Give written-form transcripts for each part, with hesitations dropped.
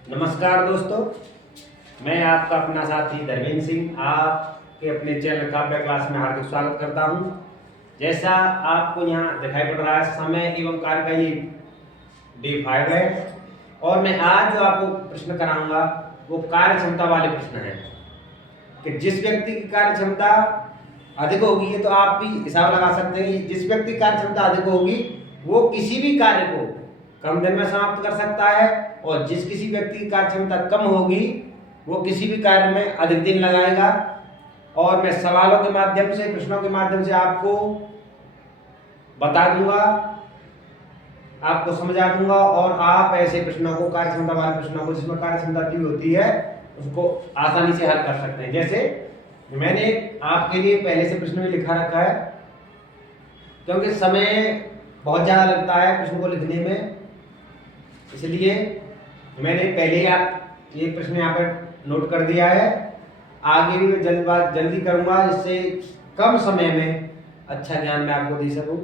नमस्कार दोस्तों, मैं आपका अपना साथी धर्मेंद्र सिंह आपके अपने चैनल काव्य क्लास में हार्दिक स्वागत करता हूं। जैसा आपको यहाँ दिखाई पड़ रहा है, समय एवं कार्य का ये डे 5 है और मैं आज जो आपको प्रश्न कराऊंगा वो कार्य क्षमता वाले प्रश्न हैं कि जिस व्यक्ति की कार्य क्षमता अधिक होगी, ये तो आप भी हिसाब लगा सकते हैं, जिस व्यक्ति की कार्य क्षमता अधिक होगी वो किसी भी कार्य को कम दिन में समाप्त कर सकता है और जिस किसी व्यक्ति की कार्य क्षमता कम होगी वो किसी भी कार्य में अधिक दिन लगाएगा। और मैं सवालों के माध्यम से, प्रश्नों के माध्यम से आपको बता दूंगा, आपको समझा दूंगा और आप ऐसे प्रश्नों को, कार्य क्षमता वाले प्रश्नों को जिसमें कार्य क्षमता दी होती है उसको आसानी से हल कर सकते हैं। जैसे मैंने आपके लिए पहले से प्रश्न में लिखा रखा है, क्योंकि समय बहुत ज़्यादा लगता है प्रश्न को लिखने में, इसलिए मैंने पहले ही आप ये प्रश्न यहाँ पर नोट कर दिया है। आगे भी मैं जल्दी करूँगा जिससे कम समय में अच्छा ज्ञान मैं आपको दे सकूँ।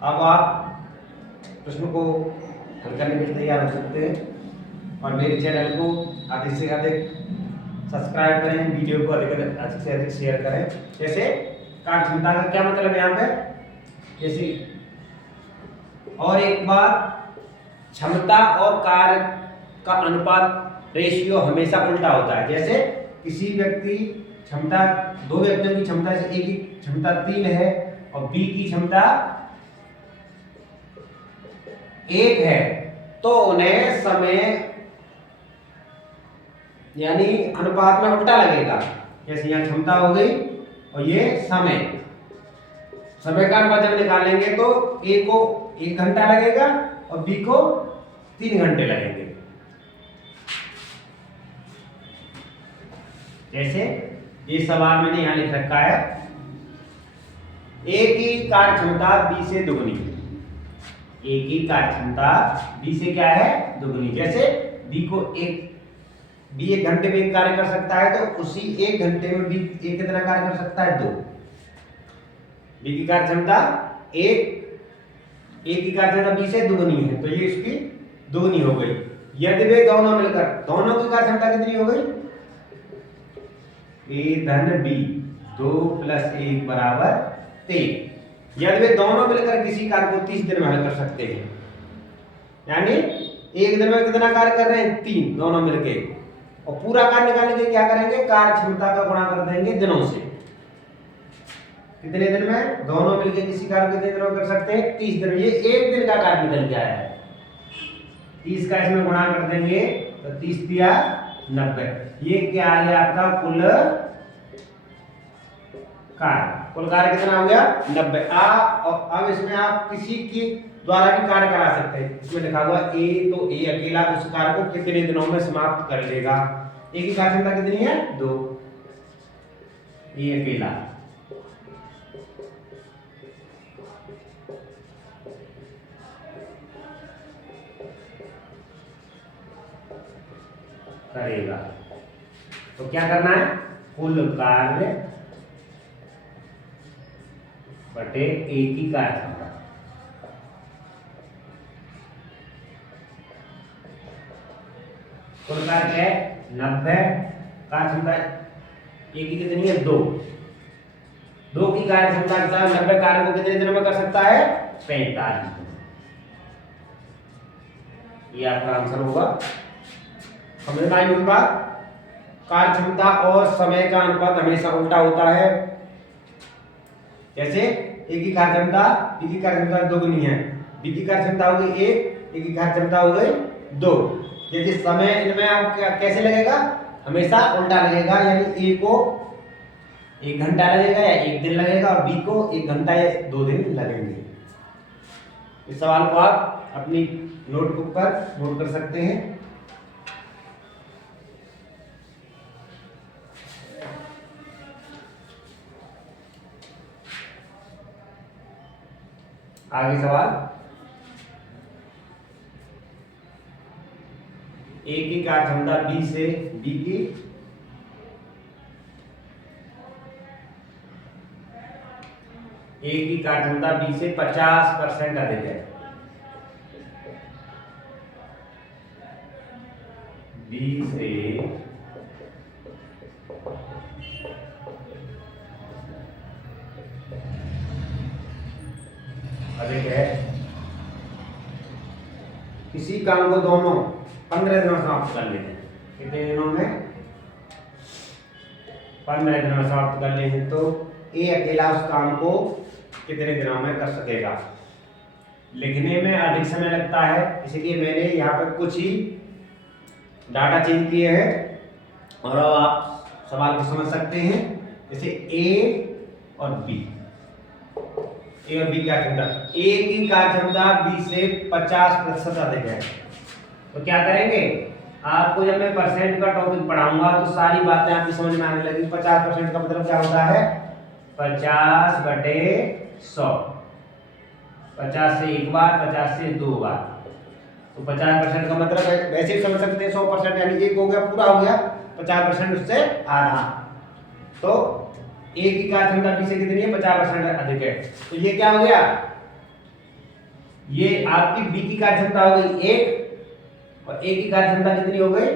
अब आप प्रश्न को हल करने के लिए तैयार हो सकते हैं और मेरे चैनल को अधिक से अधिक सब्सक्राइब करें, वीडियो को अधिक से अधिक शेयर करें। जैसे कार्य क्षमता का क्या मतलब है यहाँ पे, जैसे और एक बात, क्षमता और कार्य का अनुपात रेशियो हमेशा उल्टा होता है। जैसे किसी व्यक्ति क्षमता, दो व्यक्तियों की क्षमता से एक की क्षमता 3 है और बी की क्षमता 1 है, तो उन्हें समय यानी अनुपात में उल्टा लगेगा। जैसे यहाँ क्षमता हो गई और ये समय का अनुपात जब निकालेंगे तो ए को 1 घंटा लगेगा और बी को 3 घंटे लगेंगे। जैसे ये सवाल मैंने यहाँ लिख रखा है, ए की कार्य क्षमता बी से दुगनी, ए की कार्य क्षमता बी से क्या है, दुगनी। जैसे बी 1 घंटे में 1 कार्य कर सकता है तो उसी 1 घंटे में बी ए कितना कार्य कर सकता है, 2। बी की कार्य क्षमता 1, ए की कार्य क्षमता बी से दुगनी है तो ये इसकी दुगनी हो गई। यदि वे दोनों मिलकर, दोनों की कार्य क्षमता कितनी हो गई, ए धन बी, 2 + 1 = 3। यदि वे दोनों मिलकर किसी कार्य को 30 दिन में हल कर सकते हैं, यानी एक दिन में कितना कार्य कर रहे हैं, 3 दोनों मिलके, और पूरा कार्य निकालने के लिए क्या करेंगे, कार्य क्षमता का गुणा कर देंगे दिनों से। कितने दिन में दोनों मिलके किसी कार्य कितने दिनों में कर सकते हैं, 30 दिन में। ये एक दिन का कार्य निकल के आया है, 30 का इसमें गुणा कर देंगे तो 30 दिया 90। ये क्या आ गया आपका कुल कार्य कितना हो गया, 90। अब इसमें आप किसी की द्वारा भी कार्य करा सकते हैं। इसमें लिखा हुआ ए, तो ए अकेला उस कार्य को कितने दिनों में समाप्त कर लेगा। ए की कार्य क्षमता कितनी है, 2, ए अकेला। करेगा तो क्या करना है, कुल कार्य बटे ए की कार्य क्षमता। कुल कार्य है 90, कार्य क्षमता ए की कितनी है, 2 की कार्य क्षमता के साथ 90 कार्य को कितने दिनों में कर सकता है, 45। ये आपका आंसर होगा। समझ में आई बात, कार्य क्षमता और समय का अनुपात हमेशा उल्टा होता है। जैसे ए की कार्य क्षमता बी की कार्य क्षमता दोगुनी है, बी की कार्य क्षमता हो गई 1, ए की कार्य क्षमता हो गई 2। यदि समय इनमें आप कैसे लगेगा, हमेशा उल्टा लगेगा, यानी ए को 1 घंटा लगेगा या 1 दिन लगेगा और बी को 1 घंटा या 2 दिन लगेंगे। इस सवाल को आप अपनी नोटबुक पर नोट कर सकते हैं। आगे सवाल, ए की कार्य क्षमता बी से बी की ए की कार्य क्षमता बी से 50% अधिक है। बी से अधिक है। इसी काम को दोनों 15 दिनों में समाप्त कर लेते हैं। कितने दिनों में? 15 दिनों में समाप्त कर लेते हैं। तो ए अकेला उस काम को कितने दिनों में कर सकेगा? लिखने में अधिक समय लगता है, इसलिए मैंने यहाँ पर कुछ ही डाटा चेंज किए हैं और अब आप सवाल को समझ सकते हैं। जैसे ए और बी की कार्य क्षमता, ए की कार्य क्षमता बी से 50% अधिक है। तो क्या करेंगे? आपको जब मैं परसेंट का टॉपिक पढ़ाऊंगा तो सारी बातें आपकी समझ में आने लगेगी। 50% का मतलब क्या होता है? 50/100। 50 से एक बार, 50 से दो बार। तो 50% का मतलब वैसे ही समझ सकते हैं। 100% यानी एक हो गया, पूरा हो गया। 50% उससे आधा। तो ए की कार्य क्षमता बी से कितनी है? 50% अधिक है। तो ये क्या हो गया? ये आपकी बी की कार्य क्षमता हो गई 1 और ए की कार्य क्षमता कितनी हो गई?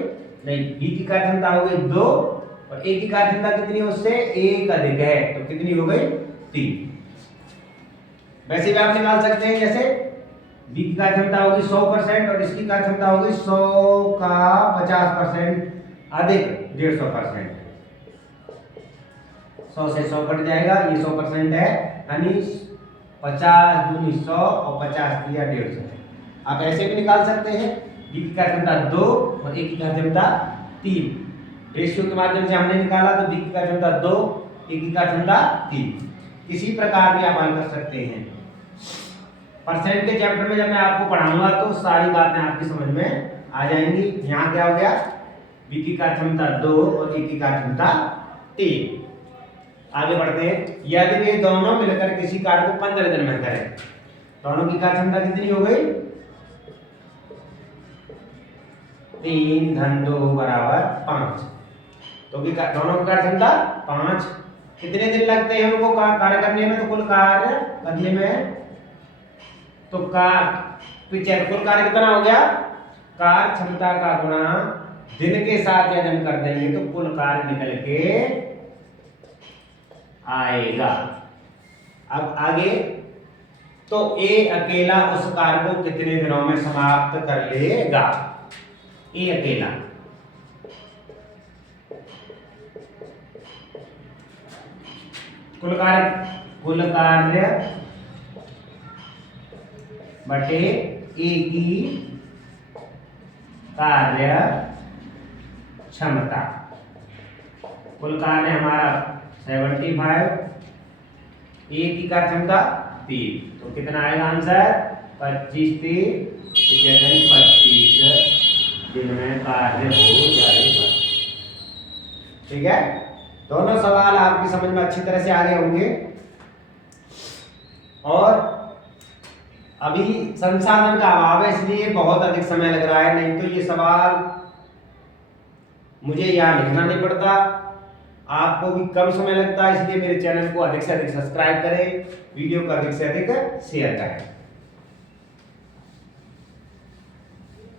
नहीं, बी की कार्य क्षमता हो गई 2 और ए की कार्य क्षमता कितनी है? उससे 1 अधिक है। तो कितनी हो गई? 3। वैसे भी आप निकाल सकते हैं। जैसे बी की कार्य क्षमता होगी 100% और इसकी कार्य क्षमता होगी 100 का 50% अधिक 150%। 100 से 100 कट जाएगा, ये 100% है, यानी 50 दूनी 100 और 50 किया 150। आप ऐसे भी निकाल सकते हैं। बी की कार्य क्षमता 2 और ए की कार्य क्षमता 3। रेशियो के माध्यम से हमने निकाला तो बी की कार्य क्षमता 2, ए की कार्य क्षमता 3। इसी प्रकार भी आप हल कर सकते हैं। परसेंट के चैप्टर में जब मैं आपको पढ़ाऊंगा तो सारी बातें आपकी समझ में आ जाएंगी। यहाँ क्या हो गया? बी की कार्य क्षमता 2 और ए की कार्य क्षमता 3। आगे बढ़ते हैं। यदि वे दोनों मिलकर किसी कार्य को 15 दिन में करें, दोनों की कार्य क्षमता कितनी हो गई? 3 धन 2 बराबर 5। तो दोनों की कार्य क्षमता 5। कितने दिन लगते हैं उनको कार्य करने में? तो कुल कार्य करने में तो कुल कार्य कितना हो गया? कार्य क्षमता का गुणा दिन के साथ यदि हम कर देंगे तो कुल कार्य निकल के आएगा। अब आगे, तो ए अकेला उस कार्य को कितने दिनों में समाप्त कर लेगा? ए अकेला कुल कार्य बटे ए की कार्य क्षमता। कुल कार्य हमारा 75, ए की कार्य क्षमता 3। तो कितना आएगा आंसर? 25 दिन में कार्य हो जाएगा। ठीक है, दोनों सवाल आपकी समझ में अच्छी तरह से आ गए होंगे। और अभी संसाधन का अभाव है, इसलिए बहुत अधिक समय लग रहा है। नहीं तो ये सवाल मुझे यहाँ लिखना नहीं पड़ता, आपको भी कम समय लगता है। इसलिए मेरे चैनल को अधिक से अधिक सब्सक्राइब करें, वीडियो को अधिक से अधिक शेयर करें।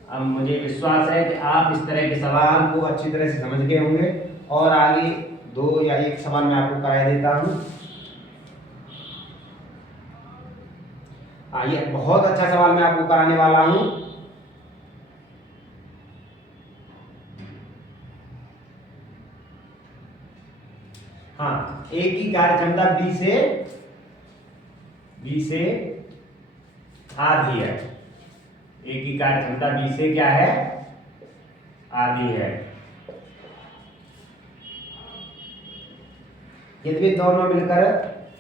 अब मुझे विश्वास है कि आप इस तरह के सवाल को अच्छी तरह से समझ गए होंगे। और आगे 2 या 1 सवाल मैं आपको करा देता हूँ। ये बहुत अच्छा सवाल मैं आपको कराने वाला हूं। हाँ, ए की कार्य क्षमता बी से आधी है। ए की कार्य क्षमता बी से क्या है? आधी है। यदि दोनों मिलकर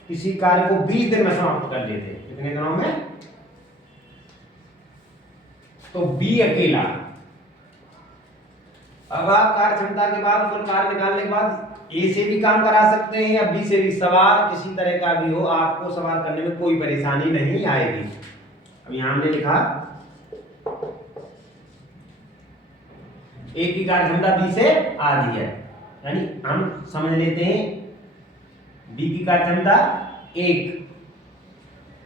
किसी कार्य को 20 दिन में समाप्त कर लेते, कितने दिनों में? तो बी अकेला। अब आप कार्य क्षमता के बाद कुल कार्य निकालने के बाद ए से भी काम करा सकते हैं या बी से भी। सवाल किसी तरह का भी हो, आपको सवाल करने में कोई परेशानी नहीं आएगी। अब यहां हमने लिखा ए की कार्यक्षमता बी से आधी है, यानी हम समझ लेते हैं बी की कार्यक्षमता 1,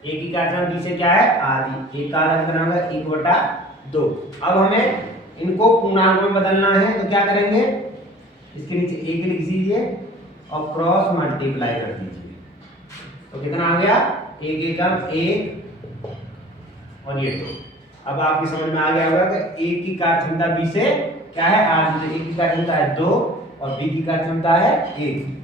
ए की कार्यक्षमता बी से क्या है आधी, एक का आधा कितना होगा 1/2। अब हमें इनको पूर्णांक में बदलना है तो क्या करेंगे, इसके नीचे एक लिख दीजिए और क्रॉस मल्टीप्लाई कर दीजिए, तो कितना आ गया 1 एकम 1 और ये 2। अब आपकी समझ में आ गया होगा कि ए की कार्यक्षमता बी से क्या है आधी, तो ए की कार्यक्षमता है 2 और बी की कार्यक्षमता है 1।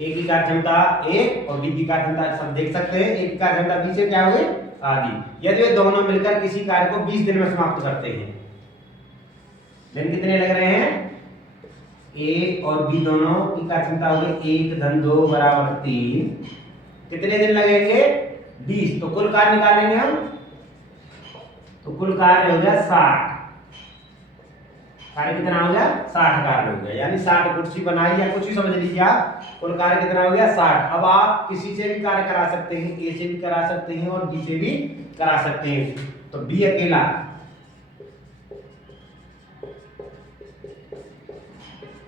ए की कार्यक्षमता 1 और बी की कार्यक्षमता सब देख सकते हैं, ए की कार्यक्षमता बी से क्या हुई आधी। यदि वे दोनों मिलकर किसी कार्य को 20 दिन में समाप्त करते हैं, दिन कितने लग रहे हैं, ए और बी दोनों की कार्यक्षमता हो गई 1 धन 2 बराबर 3, कितने दिन लगेंगे 20, तो कुल कार्य निकालेंगे हम, तो कुल कार्य हो गया 60, कार्य कितना हो गया 60 कार्य हो गया, यानी 60 कुर्सी बनाई या कुछ भी समझ लीजिए आप, कुल कार्य कितना हो गया 60। अब आप किसी से भी कार्य करा सकते हैं, ए से भी करा सकते हैं और बी से भी करा सकते हैं, तो बी अकेला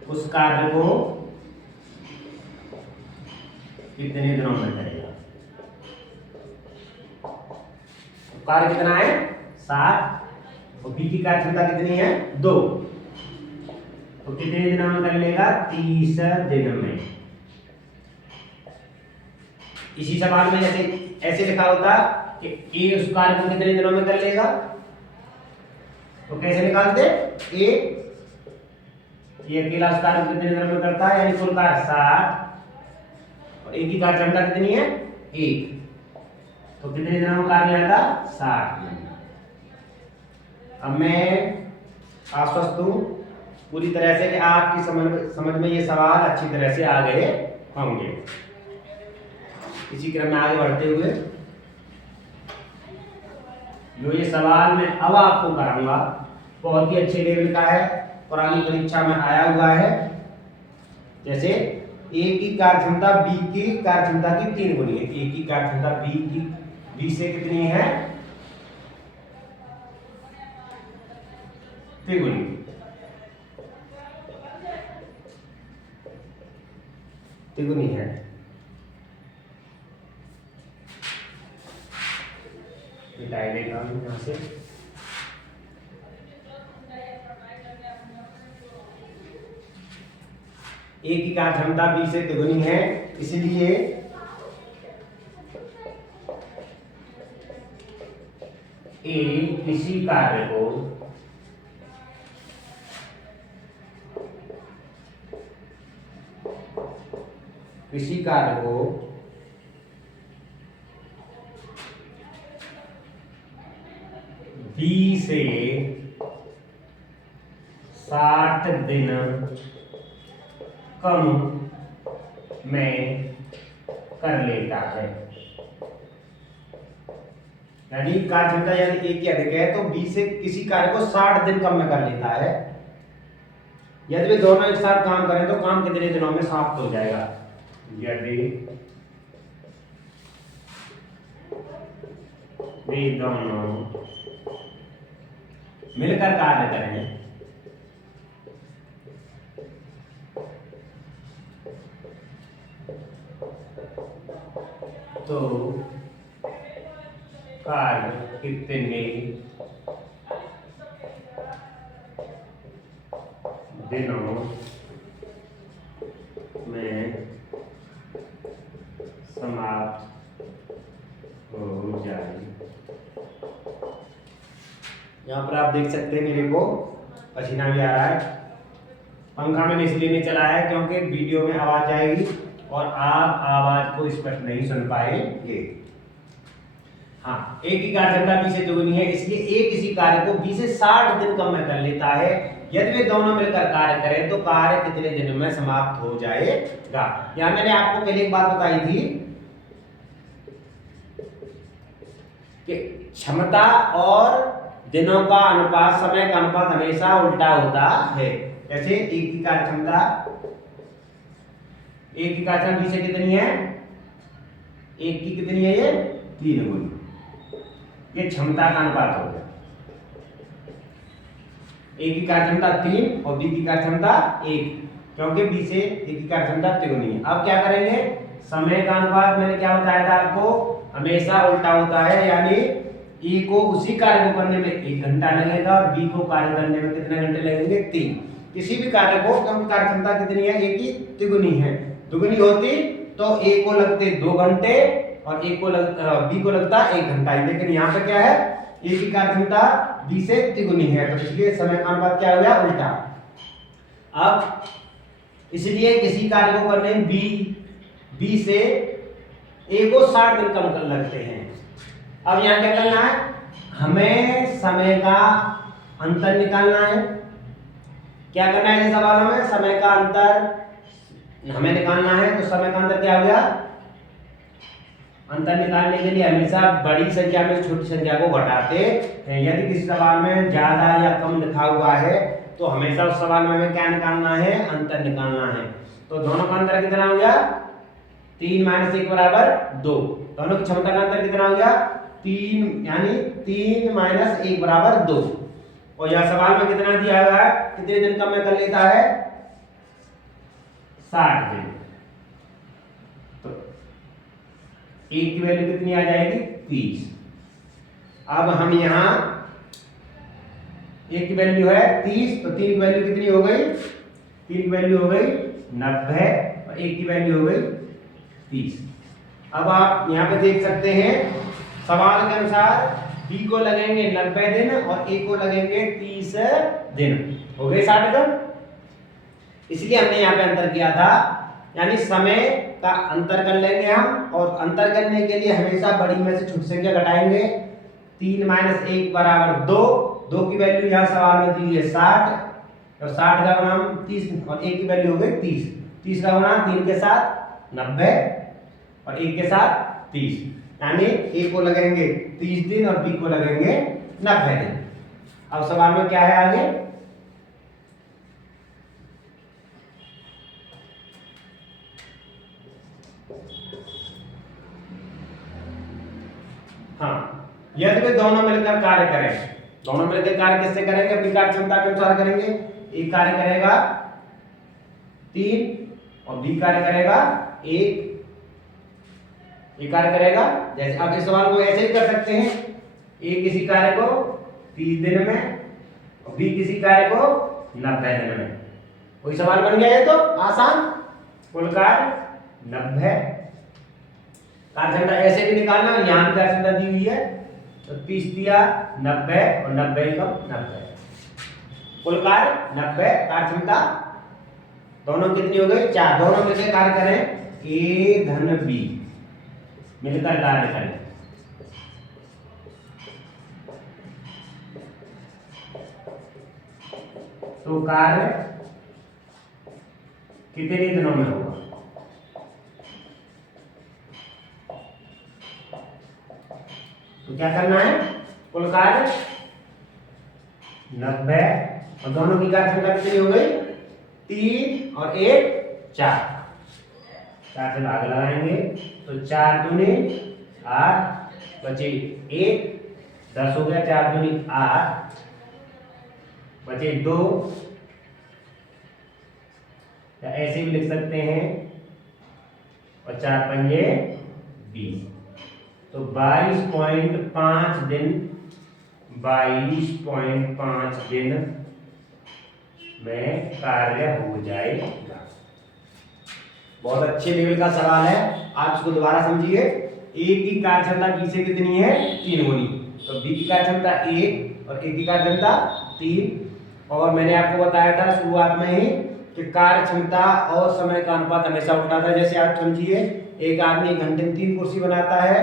उस कार्य को कितने दिनों में करेगा, तो कार्य कितना है 60 और बी की कार्यक्षमता कितनी है 2, तो कितने दिनों में कर लेगा 30 दिन में। इसी सवाल में जैसे ऐसे लिखा होता कि ए उस कार्य को कितने दिनों में कर लेगा, तो कैसे निकालते, ए ये अकेला उस कार्य को कितने दिनों में करता है, यानी कुल कार्य 60 और ए की कार्यक्षमता कितनी है 1, तो कितने दिनों में कार्य आता 60 दिन। अब मैं आश्वस्त हूं पूरी तरह से कि आपकी समझ में ये सवाल अच्छी तरह से आ गए होंगे। इसी क्रम में आगे बढ़ते हुए जो ये सवाल मैं अब आपको कराऊंगा बहुत ही अच्छे लेवल का है, पुरानी परीक्षा में आया हुआ है। जैसे ए की कार्यक्षमता बी की कार्यक्षमता की 3 गुनी है, ए की कार्यक्षमता बी से कितनी है त्रिगुणी, त्रिगुणी है। मिटाई देगा यहाँ से, ए की कार्यक्षमता बी से तिगुनी है, इसलिए ए किसी कार्य को बी से 60 दिन कम में कर लेता है, यानी कार्यक्षमता यदि ए की अधिक है तो बी से किसी कार्य को 60 दिन कम में कर लेता है। यदि वे दोनों एक साथ काम करें तो काम कितने दिनों में समाप्त हो जाएगा, यदि वे दोनों मिलकर कार्य करें तो कार्य कितने दिनों में समाप्त हो जाए। यहाँ पर आप देख सकते हैं मेरे को पसीना भी आ रहा है, पंखा मैंने इसलिए नहीं चलाया है क्योंकि वीडियो में आवाज आएगी और आप आवाज को स्पष्ट नहीं सुन पाएंगे। हाँ, ए की कार्यक्षमता बी से दोगुनी है, इसलिए ए किसी कार्य को बी से 60 दिन कम में कर लेता है। यदि वे दोनों मिलकर कार्य करें तो कार्य कितने दिनों में समाप्त हो जाएगा। यहाँ मैंने आपको पहले एक बात बताई थी कि क्षमता और दिनों का अनुपात, समय का अनुपात हमेशा उल्टा होता है। जैसे ए की कार्यक्षमता बी से कितनी है, एक की कितनी है ये 3 गुनी, ये क्षमता का अनुपात हो गया। ए की कार्यक्षमता 3 और बी की कार्यक्षमता 1, क्योंकि बी से ए की कार्यक्षमता तिगुनी है। अब क्या करेंगे, समय का अनुपात मैंने क्या बताया था आपको, हमेशा उल्टा होता है, यानी ए को उसी कार्य को करने में 1 घंटा लगेगा और बी को कार्य करने में कितने घंटे लगेंगे, 3। किसी भी कार्य को, क्योंकि कार्य क्षमता कितनी है, ए की तिगुनी है, दुगुनी होती तो ए को लगते 2 घंटे और बी को लगता 1 घंटा, लेकिन यहाँ पे क्या है, ए की कार्यक्षमता बी से तिगुनी है, तो इसलिए समय का अनुपात क्या हो गया, उल्टा। अब इसलिए किसी कार्य को करने में बी से ए को 60 दिन कम कर लगते हैं। अब यहाँ क्या करना है, हमें समय का अंतर निकालना है। क्या करना है, इस सवालों में समय का अंतर हमें निकालना है, तो समय का अंतर क्या हो गया, अंतर निकालने के लिए हमेशा बड़ी संख्या में छोटी संख्या को घटाते हैं। यदि किसी सवाल में ज्यादा या कम लिखा हुआ है तो हमेशा उस सवाल में हमें क्या निकालना है, अंतर निकालना है। तो दोनों का अंतर कितना हो गया, 3 - 1 = 2। दोनों की क्षमता का अंतर कितना हो गया, 3, यानी 3 - 1 = 2। और यह सवाल में कितना दिया हुआ है, कितने दिन कम में कर लेता है, 60 दिन। तो 1 की वैल्यू कितनी आ जाएगी, 30। अब हम यहाँ 1 की वैल्यू है 30, तो 3 की वैल्यू कितनी हो गई, 3 की वैल्यू हो गई 90 और 1 की वैल्यू हो गई 30। अब आप यहाँ पे देख सकते हैं, सवाल के अनुसार बी को लगेंगे 90 दिन और ए को लगेंगे 30 दिन, हो गए 60 दिन। इसलिए हमने यहाँ पे अंतर किया था, यानी समय का अंतर कर लेंगे हम, और अंतर करने के लिए हमेशा बड़ी में से छोटी संख्या घटाएंगे। 3 - 1 = 2। 2 की वैल्यू यहाँ सवाल में दी है 60, और 60 का गुणा 30 और 1 की वैल्यू हो गई 30। 30 का गुणा 3 के साथ 90 और 1 के साथ 30, यानी ए को लगेंगे 30 दिन और बी को लगेंगे 90 दिन। अब सवाल में क्या है आगे, हाँ, यदि वे दोनों मिलकर कार्य करें, दोनों मिलकर कार्य किससे करेंगे, अपनी कार्य क्षमता के अनुसार करेंगे। ए कार्य करेगा 3 और बी कार्य करेगा 1। ये कार्य करेगा, जैसे आप इस सवाल को ऐसे ही कर सकते हैं, ए किसी कार्य को 30 दिन में और बी किसी कार्य को 90 दिन में। कोई सवाल बन गया है तो आसान, कुल कार्य 90। कार्यक्षमता ऐसे भी निकालना, यहाँ भी कार्यक्षमता दी हुई है, तो 30 दिया 90 और 90 कम 90, कुल कार्य 90। कार्यक्षमता दोनों कितनी हो गई, 4। दोनों मिलकर कार्य करें, ए धन बी मिलकर कार्य करें, तो कार्य कितने दिनों में होगा, तो क्या करना है, कुल कार्य 90 और दोनों की कार्यक्षमता कितनी हो गई, 3 और 1 4। 4 से भाग लगाएंगे तो 4 दूनी 8 बचे 1, 10 हो गया, 4 दूनी 8 बचे 2, या ऐसे भी लिख सकते हैं, और 4 पंजे 20, तो 22.5 दिन, 22.5 दिन में कार्य हो जाएगा। बहुत अच्छे लेवल का सवाल है, आप इसको दोबारा समझिए। ए की कार्यक्षमता बी से कितनी है, 3 गुनी, तो बी की कार्यक्षमता 1 और ए की कार्यक्षमता 3। और मैंने आपको बताया था शुरुआत में ही कि कार्य क्षमता और समय का अनुपात हमेशा उल्टा था। जैसे आप समझिए, एक आदमी 1 घंटे में 3 कुर्सी बनाता है,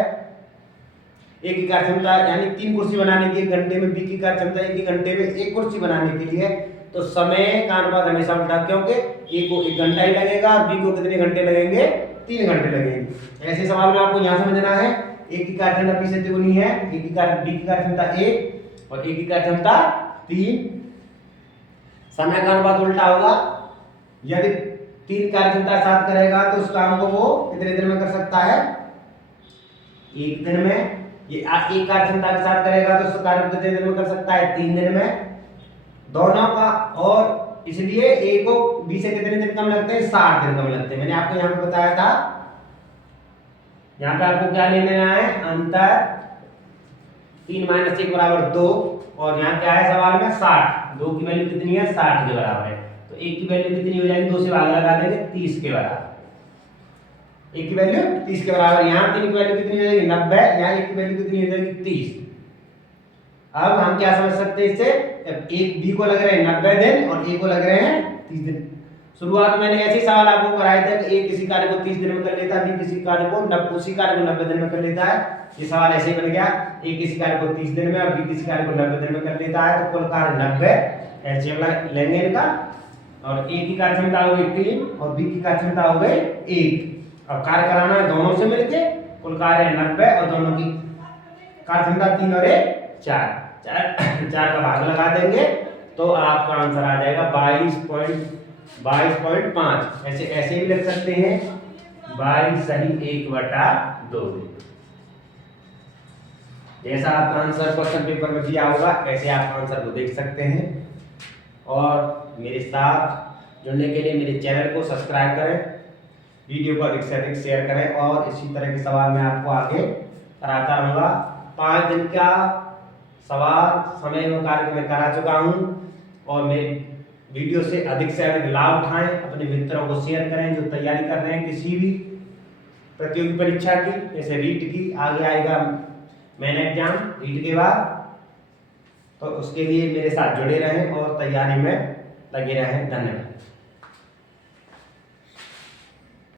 एक की कार्य क्षमता यानी 3 कुर्सी बनाने के 1 घंटे में, बी की कार्य क्षमता 1 घंटे में 1 कुर्सी बनाने के लिए, तो समय का अनुपात हमेशा उल्टा, क्योंकि ए को 1 घंटा ही लगेगा, बी को कितने घंटे लगेंगे, 3 घंटे लगेंगे। ऐसे सवाल में आपको यहाँ समझना है, ए की कार्य क्षमता बी से तिगुनी है, बी की कार्य क्षमता 1 और ए की कार्य क्षमता 3। समय का अनुपात उल्टा होगा, यदि 3 कार्य क्षमता साथ करेगा तो उस काम को वो कितने दिन में कर सकता है, 1 दिन में, ये एक कार्य क्षमता के साथ करेगा तो उसका कार्य कितने दिन में कर सकता है? 3 दिन में दोनों का। और इसलिए ए को बी से कितने दिन कम लगते हैं? 60 दिन कम लगते हैं। मैंने आपको यहाँ पे बताया था, यहाँ पे आपको क्या ले लेना है? अंतर 3 - 1 = 2 और यहाँ क्या है सवाल में? 60। 2 की वैल्यू कितनी है? 60 के बराबर है। तो 1 की वैल्यू कितनी हो जाएगी? 2 से भाग लगा देंगे, 30 के बराबर। 1 की वैल्यू 30 के बराबर। यहाँ 3 की वैल्यू कितनी हो जाएगी? 90। यहाँ 1 की वैल्यू कितनी हो जाएगी? 30। अब हम क्या समझ सकते हैं इससे? एक बी को लग रहे हैं 90 दिन और ए को लग रहे हैं 30 दिन। शुरुआत में मैंने ऐसे सवाल आपको कराए थे कि ए किसी कार्य को 30 दिन में कर लेता है, बी किसी कार्य को उसी कार्य को 90 दिन में कर लेता है। ये सवाल ऐसे ही बन गया, ए किसी कार्य को 30 दिन में और बी किसी कार्य को 90 दिन में कर लेता है, तो कुल कार्य 90 एलसीएम लेंगे इनका। और ए की कार्य क्षमता हो गई 3 और बी की कार्य क्षमता हो गई 1। अब कार्य कराना है दोनों से मिलके, कुल कार्य है 90 और दोनों की कार्य क्षमता 3 और 1 4 का भाग लगा देंगे तो आपका आंसर आ जाएगा 22.5। ऐसे भी लिख सकते हैं 22 सही 1/2। जैसा आपका आंसर क्वेश्चन पेपर में दिया होगा ऐसे आप आंसर को देख सकते हैं। और मेरे साथ जुड़ने के लिए मेरे चैनल को सब्सक्राइब करें, वीडियो को अधिक से अधिक शेयर करें और इसी तरह के सवाल मैं आपको आगे कराता रहूँगा। 5 दिन का सवाल समय एवं कार्य में करा चुका हूँ और मेरे वीडियो से अधिक लाभ उठाएं, अपने मित्रों को शेयर करें जो तैयारी कर रहे हैं किसी भी प्रतियोगी परीक्षा की, जैसे रीट की आगे आएगा मेन एग्जाम रीट के बाद, तो उसके लिए मेरे साथ जुड़े रहें और तैयारी में लगे रहें। धन्यवाद।